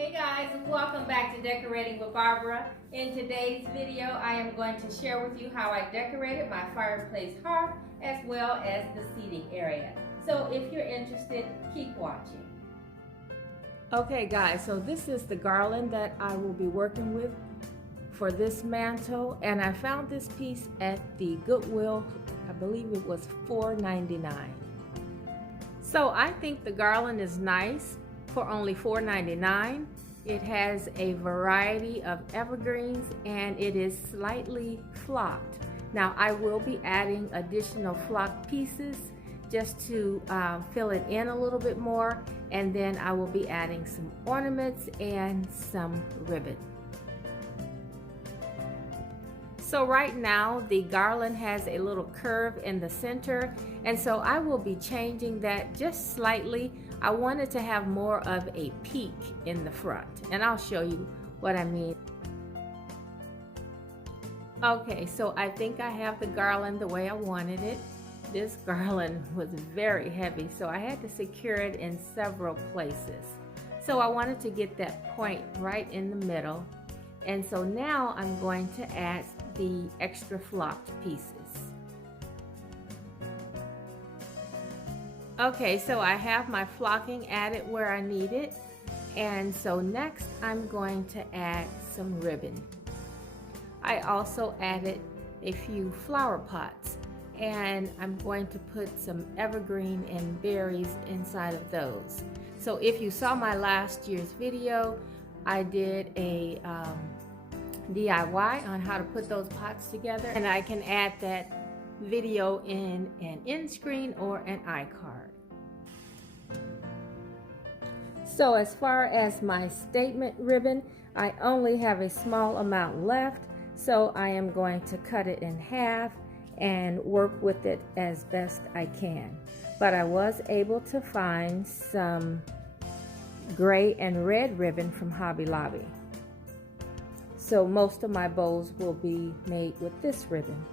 Hey guys, welcome back to Decorating with Barbara. In today's video, I am going to share with you how I decorated my fireplace hearth as well as the seating area. So if you're interested, keep watching. Okay guys, so this is the garland that I will be working with for this mantle, and I found this piece at the Goodwill. I believe it was $4.99. So I think the garland is nice for only $4.99. It has a variety of evergreens and it is slightly flocked. Now I will be adding additional flocked pieces just to fill it in a little bit more, and then I will be adding some ornaments and some ribbon. So right now the garland has a little curve in the center, and so I will be changing that just slightly. I wanted to have more of a peak in the front, and I'll show you what I mean. Okay, so I think I have the garland the way I wanted it. This garland was very heavy, so I had to secure it in several places. So I wanted to get that point right in the middle. And so now I'm going to add the extra flocked pieces. Okay, so I have my flocking added where I need it. And so next I'm going to add some ribbon. I also added a few flower pots, and I'm going to put some evergreen and berries inside of those. So if you saw my last year's video, I did a DIY on how to put those pots together, and I can add that video in an end screen or an iCard. So as far as my statement ribbon, I only have a small amount left, so I am going to cut it in half and work with it as best I can. But I was able to find some gray and red ribbon from Hobby Lobby. So most of my bows will be made with this ribbon.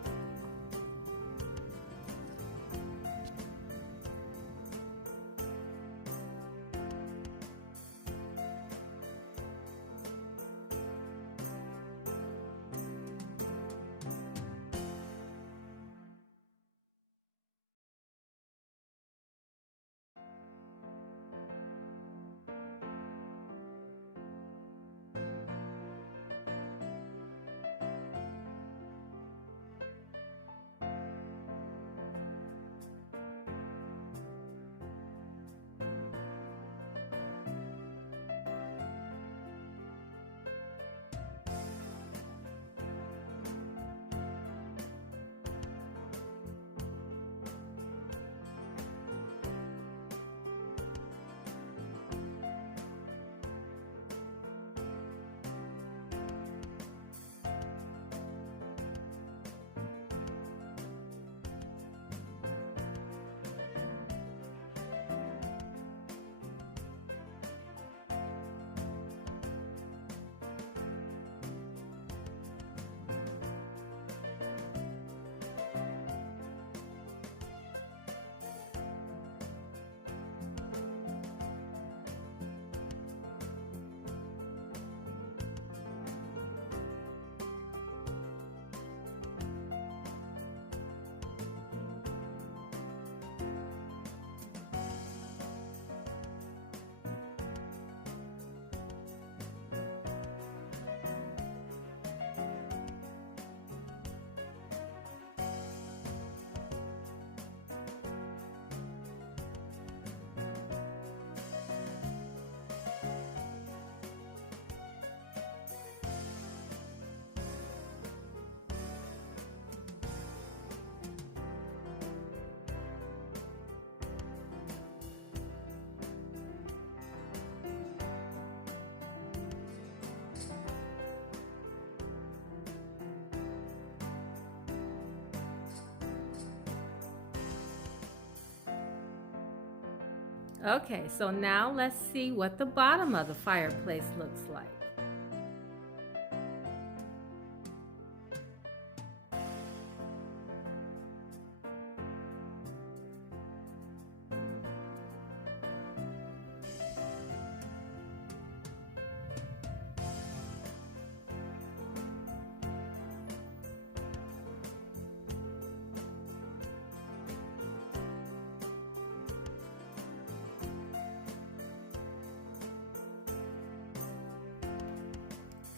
Okay, so now let's see what the bottom of the fireplace looks like.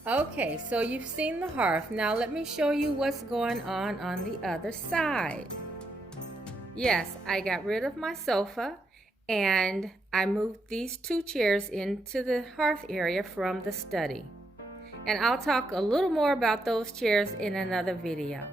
Okay, so you've seen the hearth. Now let me show you what's going on the other side. Yes, I got rid of my sofa and I moved these two chairs into the hearth area from the study. And I'll talk a little more about those chairs in another video.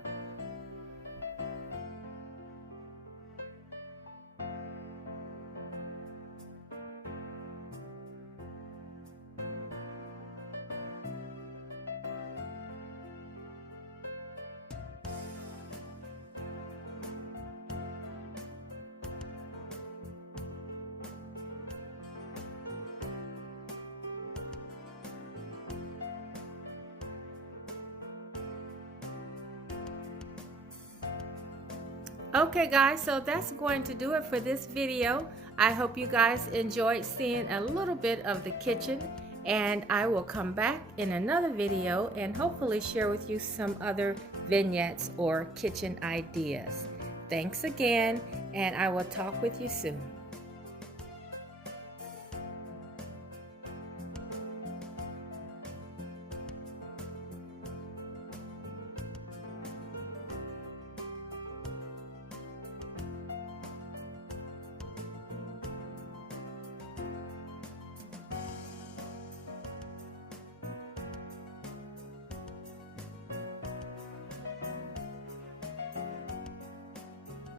Okay guys, so that's going to do it for this video. I hope you guys enjoyed seeing a little bit of the kitchen, and I will come back in another video and hopefully share with you some other vignettes or kitchen ideas. Thanks again, and I will talk with you soon.